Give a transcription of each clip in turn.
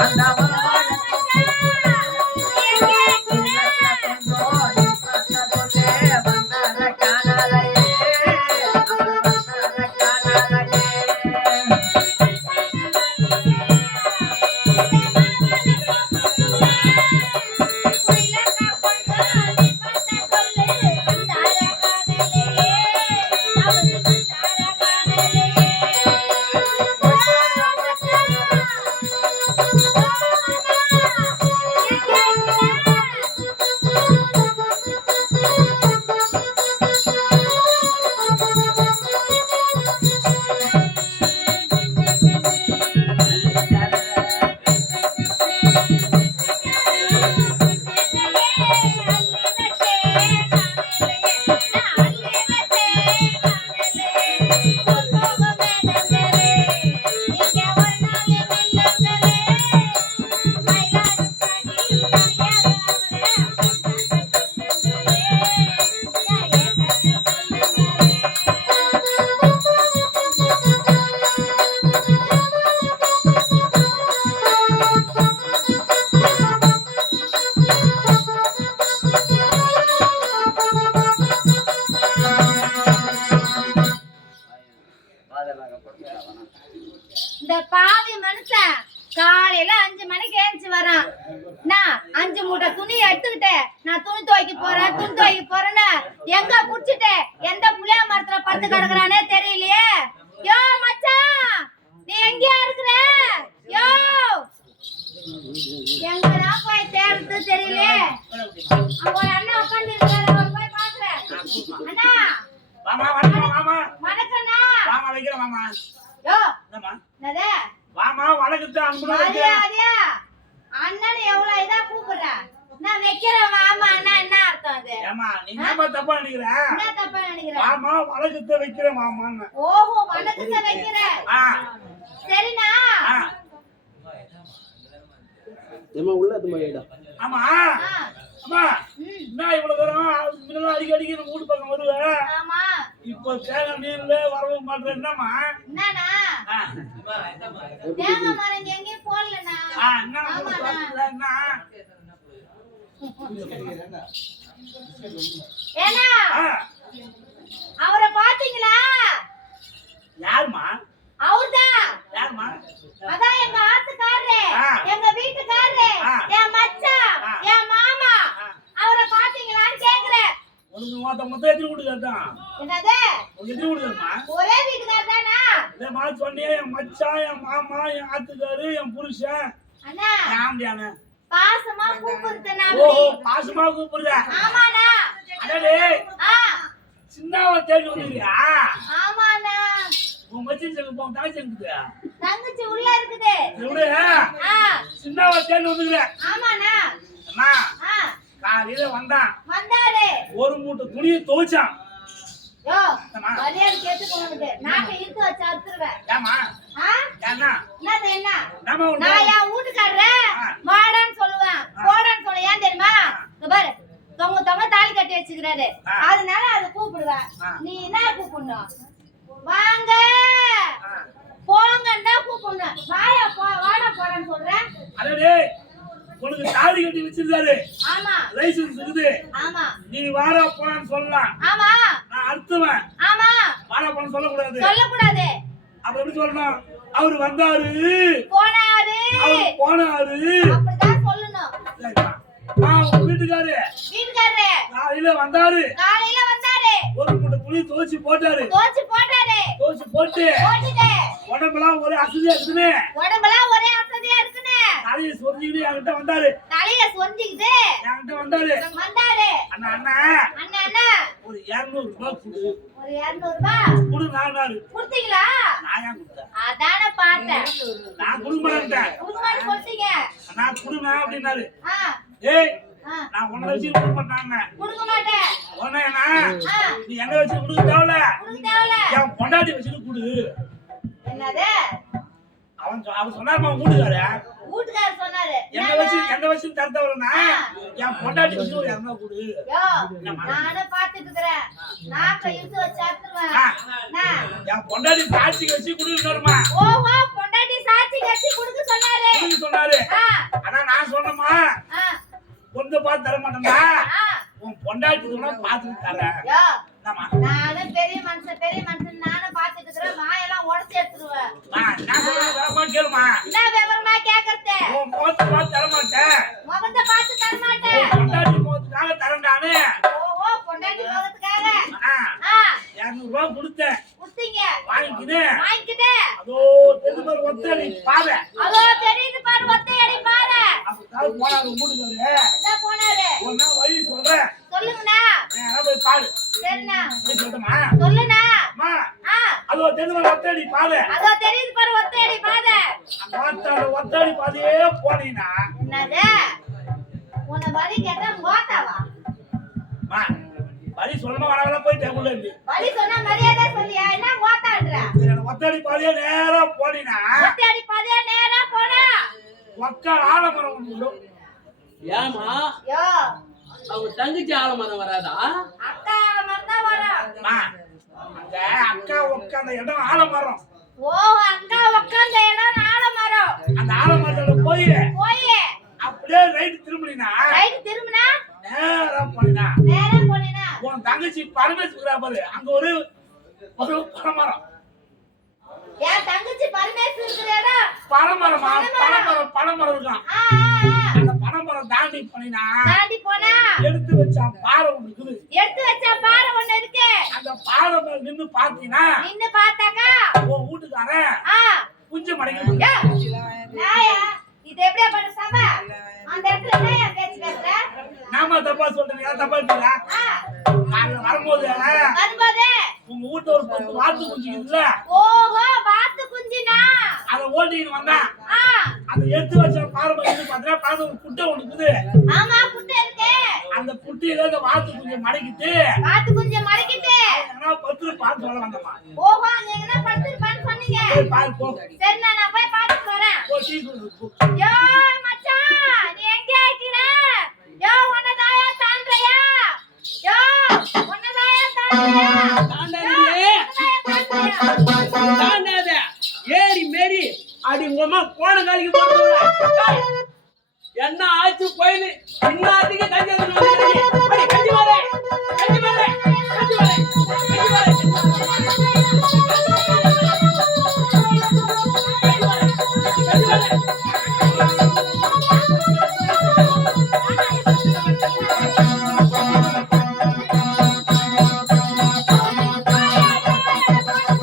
இந்த பாவி மனுஷன் காலையில 5 மணிக்கு எழுந்து வரான். நான் 5 மூட்டை துணி எடுத்துக்கிட்டு நான் துணி துவைக்க போறேன்னு எங்க புடிச்சிட்டு எந்த புளிய மரத்துல படுத்து கிடக்குறானே தெரியலையே. யோ மச்சான், நீ எங்கயா இருக்கிற? யோ எங்கடா போய் தேடுறது தெரியலையே. அங்க ஒரு அண்ணா உட்கார்ந்து இருக்காரு, அவர் போய் பாக்குறேன். அண்ணா வணக்கம்ண்ணா. யோ என்னது வாமா வணக்கத்தை அண்ணன் எவ்வளவு இதா கூப்பிடுற? நான் வைக்கிறேன் மாமா. அண்ணா என்ன அர்த்தம் அது? ஏமா நீங்க ஏமா தப்பா நினைக்கிற? என்ன தப்பா நினைக்கிற? வாமா வணக்கத்தை வைக்கிறேன் மாமான்னு. ஓஹோ, வணக்கத்தை வைக்கிறேன். சரிண்ணா. ஏமா உள்ள துமையடா. ஆமா அம்மா, நான் இவ்வளவு தூரம் முன்னால அடிக்கடி வீட்டு பக்கம் வருவேன். ஆமா. இப்போ தேங்காய் நீர்ல வரவும் மாட்டேன். என்னம்மா என்னண்ணா? தேங்காய் மரம் எங்கேயும் போடலண்ணா. ஏன்னா அவரை பாத்தீங்களா? யாருமா? அவர்தான். யாருமா? அதான் எங்க ஆத்துக்காரரு, எங்க வீட்டுக்காரரு, என் மச்சான், என் மாமா. அவரை பாத்தீங்களான்னு கேக்குறேன். உனக்கு மொத்தம் எதிரி வீட்டுக்காரதான். என்னது எதிரி வீட்டுக்காரமா? ஒரே வீட்டுக்காரர் தானா? இல்லம்மா, சொன்னியே என் மச்சான், என் மாமா, என் ஆத்துக்காரு, என் புருஷன். அண்ணா ஆம்பியானே பாசமா கூப்பிடுறேன். ஓஹோ, பாசமா கூப்பிடுற? ஆமாண்ணா. அடடே, சின்னவ தேடி வந்துறியா? ஆமாண்ணா. உன் மச்சின் செங்க போ, தங்கச்சி இருக்குது. தங்கச்சி உள்ள இருக்குது. எவ்வளவு சின்னவ தேடி வந்துக்கிற? ஆமாண்ணா. அம்மா காலையில வந்தாரு, ஒரு மூட்டை துணியை துவைச்சான். யோ மரியாதை கேட்டுக்கோங்க. நாட்டை இழுத்து வச்சு அறுத்துருவேன். ஏமா என்ன நான் என் வீட்டுக்காரர வாடான்னு சொல்லுவேன், போடான்னு சொல்ல. ஏன் தெரியுமா? பாரு, தொங்க தாலி கட்டி வச்சுக்கிறாரு, அதனால அதை கூப்பிடுவேன். நீ என்ன கூப்பிடணும்? வாங்க போங்கன்னு தான் கூப்பிடணும். வாடா போடான்னு சொல்றேன். அடடே, உனக்கு தாலி கட்டி வச்சிருக்காரு. ஆமா. லைசன்ஸ் இருக்குது. ஆமா. நீ வாடா போடான்னு சொல்லலாம். ஆமா. நான் அறுத்துவேன். ஆமா. வாடா போடான்னு சொல்லக்கூடாது. சொல்லக்கூடாது. அப்ப எப்படி சொல்லணும்? அவரு வந்தாரு, போனாரு, அப்படிதான் சொல்லணும். வீட்டுக்காரரு காலையில வந்தாரு, ஒரு மூட்டை துணி துவைச்சு போட்டாரு. போட்டு உடம்பெல்லாம் ஒரே அசதியா இருக்குன்னு தலையை சொரிஞ்சுக்கிட்டு என்கிட்ட வந்தாரு. என்கிட்ட வந்தாரு. அண்ணா ஒரு 200 ரூபாய் கொடு. ஒரு 200 ரூபாய் கொடு. நான் கொடுத்தீங்களா? நான் ஏன் கொடுத்தேன்? அதானே பார்த்தேன். நான் கொடுக்க மாட்டேன். கொடுத்தீங்க. நான் கொடுங்க அப்படின்னாரு. ஏய், நான் உன்னை வச்சு கொடுக்க மாட்டேன். கொடுக்க மாட்டேன். உன்னையா நீ எங்க வச்சு கொடுக்க தேவையில்ல, என் பொண்டாட்டி வச்சுட்டு கொடு. என்னது? அவன் சொன்னாருமா, வீட்டுக்காரர் சொன்னாரு. என்ன வச்சு தரத்தவரனா என் பொண்டாட்டி வச்சு ஒரு 200 கொடு. நானே பாத்துட்டு இருக்கிறேன். நான் கையிட்டு வச்சு அறுத்துருவேன். என் பொண்டாட்டி சாட்சிக்கு வச்சு கொடுக்கணுமா? ஓஹோ, பொண்டாட்டி சாட்சிக்கு வச்சு கொடுக்க சொன்னாரு. ஆ, ஆனா நான் சொன்னமா ஆ, பொண்ணு பார்த்து தர மாட்டேன்டா ஆ. உன் பொண்டாட்டிக்கு பார்த்துட்டு தரேன் யோ, என்னம்மா? நானும் பெரிய மனுஷன் நானும் பாத்துட்டு இருக்கிறேன். வாயெல்லாம் உடைச்சு எடுத்துருவேன். நான் சொல்றது வேறமா கேளுமா என்ன விவரமா கேக்குறது? உன் முகத்தை பார்த்து தர மாட்டேன் முகத்தை பார்த்து தர மாட்டேன். பொண்டாட்டி முகத்துக்காக தரேன்டானு ஓஹோ, பொண்டாட்டி முகத்துக்காக. ஆ, ஆ, 200 ரூபாய் கொடுத்தேன் குடுத்தீங்க. வாங்கிக்கிது வாங்கிக்கிட்டு அதோ தெருவர் ஒத்தடி பாதை அதோ தெரியுது பாரு, ஒத்தையடி பாரு. அப்பதான் போனாரு வீட்டுக்காரு அதான் போனாரு. ஒரு நாள் வழி சொல்றேன் சொல்லுங்கண்ணா. நேரா போய் பாரு சரிண்ணா, போய் சொல்லட்டுமா சொல்லுண்ணா. அம்மா ஆ, அதோ தெருவர் ஒத்தடி பாதை அதோ தெரியுது பாரு, ஒத்தையடி பாரு. அந்த ஒத்தடி பாதையே போனீங்கன்னா என்னது? உன்னை வழி கேட்டா மோட்டாவா? அம்மா, வழி சொல்லமா வரவெல்லாம் போயிட்டேன் உள்ள இருந்து வழி சொன்னா மரியாதை சொல்லியா? என்ன மோட்டான்ற? ஒத்தடி பாதையே நேரா போனீங்கன்னா ஒத்தையடி பாதையா நேரா போனா? ஒக்க ஆலமரம் ஒண்ணு வரும். ஏமா யோ, அவங்க தங்கச்சி ஆலமரம் வராதா? அக்கா மறந்தா வரும். அம்மா, அந்த அக்கா உட்கார்ந்த இடம் ஆலமரம் ஓ, அக்கா உட்கார்ந்த இடம் ஆலமரம். அந்த ஆலமரத்துல போய் போய் அப்படியே ரைட் திரும்பினா ரைட் திரும்பினா நேரா போனீங்கன்னா நேரா போனீனா உன் தங்கச்சி பரமேஸ்வரா பாரு அங்க ஒரு ஒரு பழமரம் என் தங்கச்சி பரமேஸ்வரி இருக்கிற இடம். பழமரமா பழமரம் இருக்கான் ஆ, ஆ, ஆ. அந்த பழமரம் தாண்டி போனீங்கன்னா தாண்டி போனா எடுத்து வச்சா பாறை ஒண்ணு இருக்குது எடுத்து வச்ச பாறை ஒண்ணு இருக்கு. அந்த பாறை மேல நின்னு பாத்தீங்கன்னா நின்னு பார்த்தாக்கா உன் வீட்டுக்காரன் ஆ, குஞ்சு மடைக்க யோ, நாயா, இது எப்படியா பண்ண சபை? அந்த இடத்துல என்னையா பேச்சு பேசுற? நாம தப்பா சொல்றீங்க தப்பா இருக்கீங்களா ஆ, நாங்க வரும்போது வரும்போது உங்க வீட்டுல ஒரு 10 வாத்து குஞ்சு இருக்குல்ல ஓஹோ, வாத்து குஞ்சினா? அதை ஓட்டிட்டு வந்தேன் ஆ, அதை எடுத்து வச்ச பாறை மேல நின்னு பார்த்தா பாரு ஒரு குட்டை ஒண்ணு இருக்குது ஆமா, குட்டை இருக்கு. அந்த குட்டியில இந்த வாத்து குஞ்சை மடக்கிட்டு வாத்து குஞ்சை மடக்கிட்டு ஆனா 10 பார்த்து சொல்ல வந்தம்மா ஓஹோ, அங்க எங்கனா படுத்துருப்பான்னு சொன்னீங்க. போய் பாரு போ சரி, நான் போய் பார்த்துட்டு வரேன். போ டீ குடி போ. யோ மச்சான், நீ எங்க இருக்கிற? யோ, உன்னதாயா தாண்டறியா? யோ, உன்னதாயா தாண்டறியா? தாண்டாதே, தாண்டாத. ஏறி மேரி அடி உமா போன காலிக்கு போட்டு என்ன ஆச்சு கோயில் இன்னாத்துக்கு கஞ்சி அடி கஞ்சி வர கஞ்சி வர கஞ்சி வர கஞ்சி வர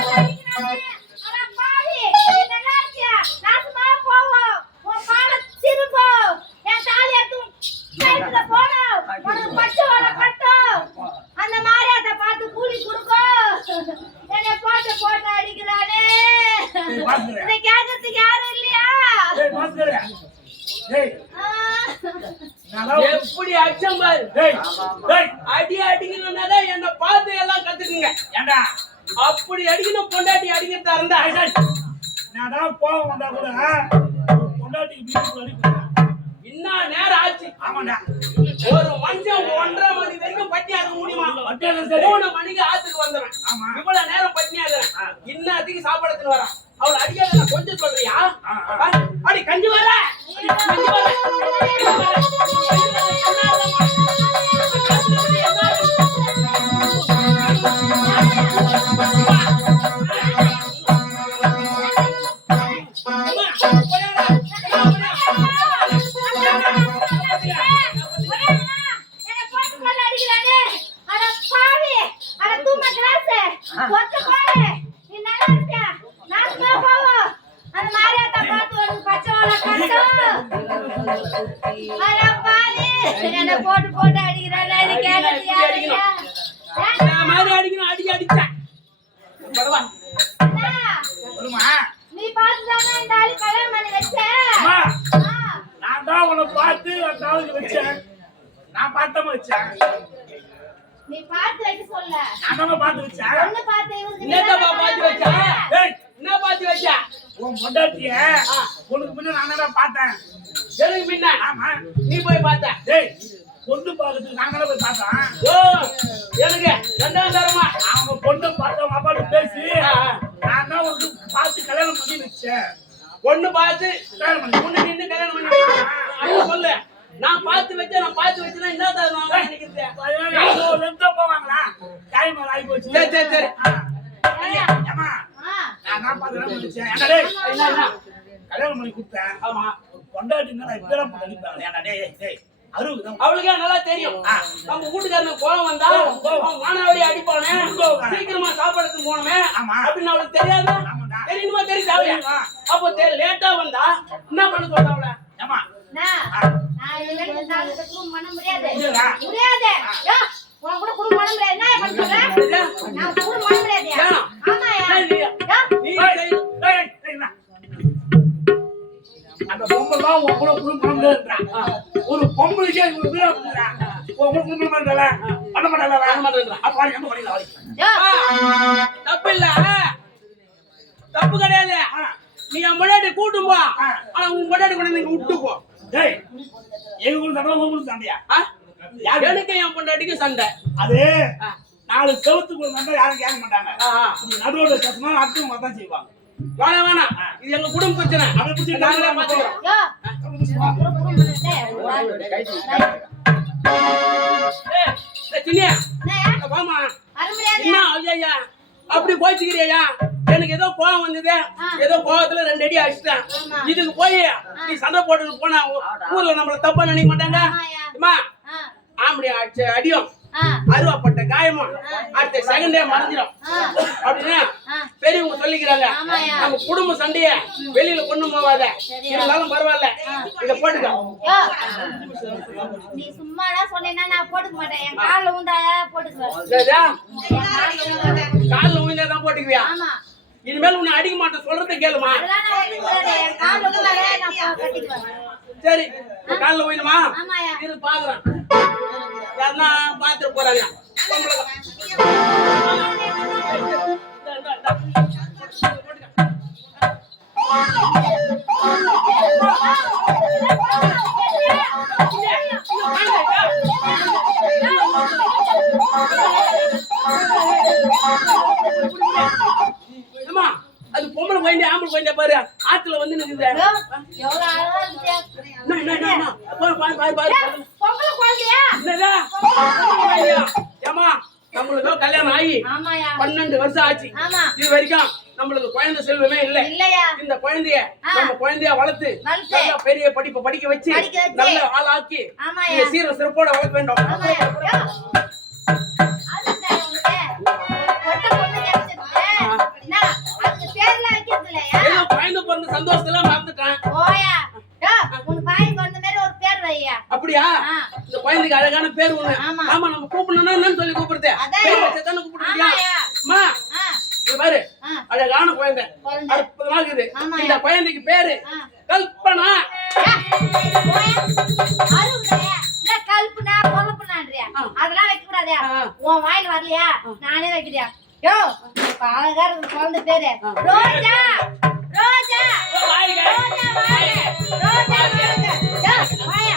அட பாவி, நீ நல்லா இருக்கியா? நாசமா போவோம். உன் காலை திரும்பும். என் தாலி எடுத்து கழுத்துல போடும். உனக்கு பச்சை ஓலை கட்டும். அந்த மாரியாத்தை பார்த்து கூலி கொடுக்கும். என்னை போட்டு அடிக்கிறானே. இதை கேட்கறதுக்கு யாரும் இல்லையா? டேய் மாஸ்டரே டேய் ஆ. நல்லா எப்படி அச்சம் பாரு. டேய் டேய் அடி அடிக்கணும்னாதான் என்ன பார்த்து எல்லாம் கத்துக்குங்க. ஏண்டா அப்படி அடிக்கணும் பொண்டாட்டி அடிக்கிறதா இருந்தா நான் போக வந்தா கூட பொண்டாட்டிக்கு வீட்டுக்கு அடிப்பேன் இன்னும் நேரம் ஆச்சு. ஆமாண்டா ஒரு மனுஷன் 1:30 மணி வரைக்கும் பட்டினி ஆக முடியுமா? பட்டியாலும் சரி 3 மணிக்கு ஆத்துக்கு வந்துடுறேன். ஆமா இவ்வளவு நேரம் பட்டினி ஆகுறேன். இன்னத்துக்கு சாப்பாடு எடுத்துன்னு வரேன். அவளை அடிக்காத நான் கொஞ்சம் சொல்றியா? அடி கஞ்சி வர கஞ்சி வர போட்டு அடிக்கிறாங்க. இது கேட்கறது யாரு இல்லையா? நான் மாதிரி அடிக்கணும் அடி அடிச்சேன். பரவா அண்ணா, சொல்லுமா நீ பார்த்துதானே இந்த ஆளு கல்யாணம் பண்ணி வச்ச? அம்மா ஆ, நான் தான் உன்னை பார்த்து அந்த ஆளுக்கு வச்சேன் நான் பார்த்தமா வச்சேன் நீ பார்த்து வைக்க சொல்ல. நான் தான் பார்த்து வச்சேன் ஒண்ணு பார்த்து இவருக்கு நீ என்னத்தப்பா தான் பார்த்து வச்சா? டேய் என்ன பார்த்து வச்சா? உன் பொண்டாட்டிய உனக்கு முன்ன நான் தான் பார்த்தேன் எனக்கு முன்ன ஆமா நீ போய் பார்த்த. டேய் பொண்ணு பார்க்கறதுக்கு நாங்க தான் போய் பார்த்தோம் ஓ எனக்கு 2ஆம் தரமா அவங்க பொண்ணு பார்த்தவங்க அப்பாட்ட பேசி நான் தான் உனக்கு பார்த்து கல்யாணம் பண்ணி வச்சேன் பொண்ணு பார்த்து கல்யாணம் பண்ணி முன்ன நின்னு கல்யாணம் பண்ணி வைக்கணும். அப்படி சொல்லு. நான் பார்த்து வச்சேன்னா என்ன தான் நான் நினைக்கிறது? லென்த்தா போவாங்களா டைம் ஆகி போச்சு சரி சரி சரி ஏமா ஆ. நான் தான் பார்த்து முடிச்சேன் ஏன்னா டேய் என்ன? கல்யாணம் பண்ணி கொடுத்தேன் ஆமா கொண்டாட்டி நான் இப்பதான் நடிப்பேன் ஏன்னா டேய் டேய் அருவுதான் அவளுக்கே நல்லா தெரியும். நம்ம வீட்டுக்காரனுக்கு கோவம் வந்தா அவன் மானாவடி அடிப்பானே, சீக்கிரமா சாப்பாடு எடுத்து போனமே ஆமா. அப்படின்னு அவளுக்கு தெரியாது. ஆமாடா. தெரியுமா தெரியுதா? அப்போ லேட்டா வந்தா என்ன பண்ண சொல்ற அவள? ஏமா நான் இனிமேல் இந்த ஆளுகிட்ட குடும்பம் பண்ண முடியாது. முடியாதா? முடியாது. யோ, உன் கூட குடும்பம் பண்ண முடியாது. என்ன பண்ண சொல்ற? நான் குடும்பம் பண்ண முடியாதுயா. ஏன்? ஆமாயா. சரி. யோ, நீ டேய், செய். டேய், டேய், என்ன? அந்த பொம்பளை தான் உன் கூட குடும்பம் பண்ண ஒரு பொம்பளைக்கே இவ்வளவு தூரம் இருக்குதுடா. உன் கூட குடும்பம் பண்ணல பண்ண மாட்டாளா பண்ண மாட்டேன்றா. அப்ப வாடி நம்ம வழியில வாடி யோ. தப்பு இல்ல, தப்பு கிடையாது. நீ என் முன்னாடி கூட்டு போ, ஆனா உன் முன்னாடி கூட நீங்க விட்டு போ. டேய் எங்களுக்கு சண்டை உங்களுக்கு சண்டையா எனக்கு என் பொண்டாட்டிக்கு சண்டை. அது நாலு செவத்துக்குள்ள சண்டை யாரும் கேட்க மாட்டாங்க ஆஹா. நடுவோட சத்தமா அடுத்தவங்க தான் செய்வாங்க வேணாம் வேணாம், இது எங்க குடும்ப பிரச்சனை. அதை பிடிச்சி நாங்களே பாத்துக்கிறோம். யோ, உன் கூட குடும்பம் பண்ணல. சின்னியா என்னயா? வாமா. வர முடியாது. என்ன ஐயா அப்படி போய்ச்சிக்கிறியா? எனக்கு ஏதோ கோவம் வந்தது, ஏதோ கோவத்துல 2 அடி அடிச்சிட்டேன். ஆமா. இதுக்கு போய் நீ சண்டை போட்டு போனா ஊர்ல நம்மள தப்பா நினைக்க மாட்டாங்க. ஆமாயா. அம்மா ஆ. ஆம்படி அடிச்ச அடியும் ஆ. அருவாப்பட்ட காயமும் அடுத்த செகண்டே மறைஞ்சிடும் அப்படின்னு பெரியவங்க சொல்லிக்கிறாங்க. ஆமாயா. நம்ம குடும்ப சண்டைய வெளியில கொண்டு போவாத, சரியா. இருந்தாலும் பரவாயில்ல இத போட்டுக்க. யோ, நீ சும்மாடா சொன்னேன்னா நான் போட்டுக்க மாட்டேன். என் கால்ல ஊந்தாயா போட்டுக்குவேன். சரியா? என் கால்ல ஊந்தாயா. கால்ல உயிர்தான் போட்டுக்குவியா? ஆமா. இனிமேல் உன்னை அடிக்க மாட்டேன் சொல்றதை கேளுமா. அதெல்லாம் நான் ஒத்துக்க முடியாது. என் கால்ல ஊந்தாயா நான் கட்டிக்குவேன். சரி கால்ல உயினுமா ஆமாயா. இரு பாக்குறேன். யாருன்னா பாத்துட்டு போறாங்க. பொம்பளை தான். இந்தா, இந்தா, இந்தா. போட்டுக்க. ஏம்மா, அது பொம்பளை குழந்தை ஆம்பளை குழந்தை பாரு ஆத்துல வந்து நிக்குது. யோ, எவ்வளவு அழகா இருந்துச்சு. என்ன பாரு பாரு பொம்பளை குழந்தையா? என்னடா பொம்பளை குழந்தையா? ஏம்மா நம்மளுக்கு கல்யாணம் ஆகி ஆமாயா. 12 வருஷம் ஆச்சு. ஆமா. இது வரைக்கும் நம்மளுக்கு குழந்தை செல்வமே இல்ல. இல்லையா? இந்த குழந்தைய நம்ம குழந்தையா வளர்த்து நல்ல பெரிய படிப்பு படிக்க வச்சு நல்ல ஆளாக்கி ஆமாயா. இந்த சீர சிறப்போட வளர்க்க வேண்டும். ஆமாயா. யோ, அதுதான் உனக்கு பொட்ட பொண்ணு கிடைச்சிருக்கு. என்ன, அதுக்கு பேர்லாம் வைக்கிறது இல்லையா? ஏதோ குழந்தை பிறந்த சந்தோஷத்துல மறந்துட்டேன். ஓயா. யோ, உனக்கு வாய்க்கு வந்த மாதிரி ஒரு பேர் வையா. அப்படியா? இந்த குழந்தைக்கு அழகான பேர் ஒண்ணு. ஆமா. ஆமா நம்ம கூப்பிடணும்னா என்னன்னு சொல்லி கூப்பிடுறது? அதான். பேர் வச்சு தானே கூப்பிடுறியா? ஆமாயா. அம்மா ஆ. இது பாரு ஆ. அழகான குழந்தை குழந்தை. அற்புதமா இருக்குது. ஆமாயா. இந்த குழந்தைக்கு பேரு ஆ. கல்பனா. கல்பனா கொலப்பனான்றியா? அதெல்லாம் வைக்க கூடாதே. ஆ. உன் வாயில வரலையா? நானே வைக்கிறியா? யோ, இப்ப அழகா இருக்கு குழந்தை பேரு ரோஜா. ரோஜா. வாய்ங்க. ரோஜா வாங்க. ரோஜா வாங்க. யோ, வாயா.